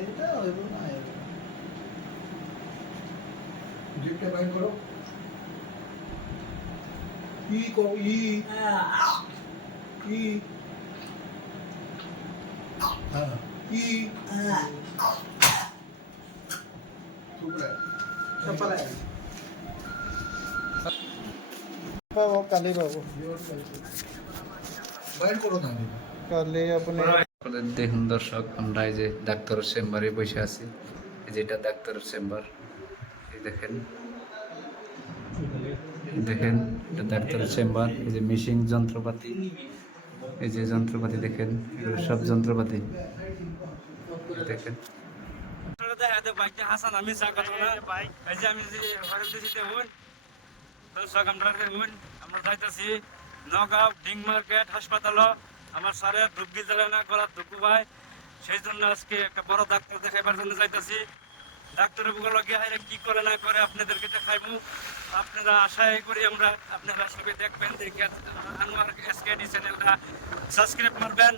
এটা হইব না জিপটা বাইর করো ই কো ই ই হ্যাঁ ই সুপ্রে সফলে বাবু কালি বাবু বাইর করো না কালি আপনি দেখুন দর্শক, আমরা এই যে ডাক্তারের চেম্বারে বসে আছি। এই যে এটা ডাক্তারের চেম্বার, এই দেখেন দেখেন এটা ডাক্তারের চেম্বার। এই যে মেশিন যন্ত্রপাতি, এই যে যন্ত্রপাতি দেখেন, এগুলো সব যন্ত্রপাতি দেখেন। আমরা যাইতেছি নগাঁও ডিং মার্কেট হাসপাতাল। আমার স্যারের ধূপগি জ্বালায় না, গলার ধুকু ভাই, সেই জন্য আজকে একটা বড় ডাক্তার দেখাইবার জন্য যাইতেছি। ডাক্তারের বুকে গিয়ে হাইরে কি করে না করে আপনাদেরকে দেখাইবো। আপনারা আশাই করি আমরা আপনারা সবাই দেখবেন, দেখে আনোয়ার এসকেডি চ্যানেলটা সাবস্ক্রাইব করবেন।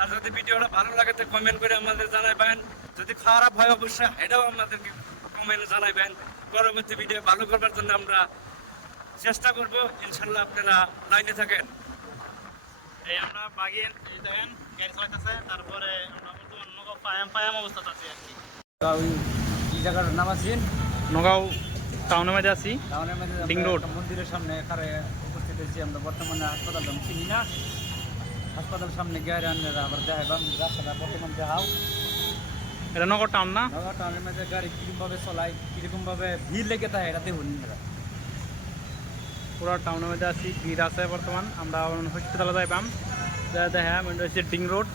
আর যদি ভিডিওটা ভালো লাগে তো কমেন্ট করে আমাদের জানাবেন। যদি খারাপ হয় অবশ্যই এটাও আমাদেরকে কমেন্ট জানাবেন। পরবর্তী ভিডিও ভালো করবার জন্য আমরা চেষ্টা করব। ইনশাল্লাহ আপনারা লাইনে থাকেন। এই আমরা বাগিয়ে দেখেন গাড়ি চালাইতেছে, তারপরে আমরা বর্তমান নগাঁও পায়াম অবস্থা আছি আর কি। এই জায়গাটার নাম আছেন নগাঁও টাউনের মধ্যে আছি, টাউনের মধ্যে ডিং রোড মন্দিরের সামনে এখানে উপস্থিত হয়েছি আমরা। বর্তমানে হাসপাতাল আমি চিনি না, হাসপাতাল সামনে গিয়ে আনরা আবার দেখাইবাম রাস্তাটা বর্তমান দেখাও। এটা নগর টাউন না? নগর টাউনের মধ্যে গাড়ি কিরকমভাবে চলায়, কিরকমভাবে ভিড় লেগে থাকে এটা দেখুন। পুরো টাউনের মধ্যে আছি, ভিড় আছে বর্তমান। আমরা হসপিটালে যাইবাম, দেখা হচ্ছে ডিং রোড।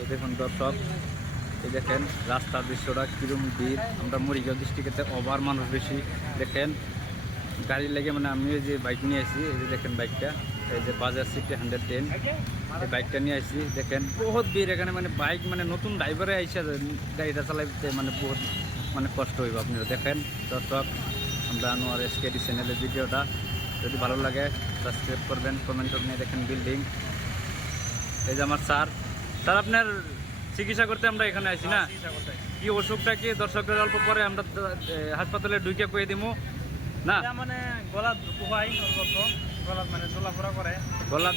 এই দেখুন দর্শক, এই দেখেন রাস্তার দৃশ্যটা কিরম ভিড়। আমরা মরিগাঁও ডিস্ট্রিক্টে ওভার মানুষ বেশি দেখেন। গাড়ি লেগে মানে আমি এই যে বাইক নিয়ে আসি, এই যে দেখেন বাইকটা, এই যে বাজাজ সিটি 110 এই বাইকটা নিয়ে আসি। দেখেন বহুত ভিড় এখানে, মানে বাইক মানে নতুন ড্রাইভারে আইসা গাড়িটা চালাইতে মানে বহুত মানে কষ্ট হইব। আপনারা দেখেন দর্শক, আমরা আনোয়ার এসকেডি চ্যানেলের ভিডিওটা যদি ভালো লাগে সাবস্ক্রাইব করবেন, কমেন্ট নিয়ে দেখেন বিল্ডিং। এই যে আমার স্যার আপনার চিকিৎসা করতে আমরা এখানে আছি না? কি অসুখটা কি দর্শকদের অল্প পরে আমরা হাসপাতালে ঢুকে কয়ে দিব না? মানে গলার ধুকু ভাই অল্প, গলার মানে জ্বলাফোড়া করে, গলার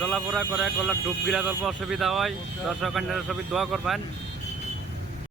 জ্বলাফোড়া করে, গলার ডুব গিলা অল্প অসুবিধা হয়। দর্শক সবই দোয়া করবেন।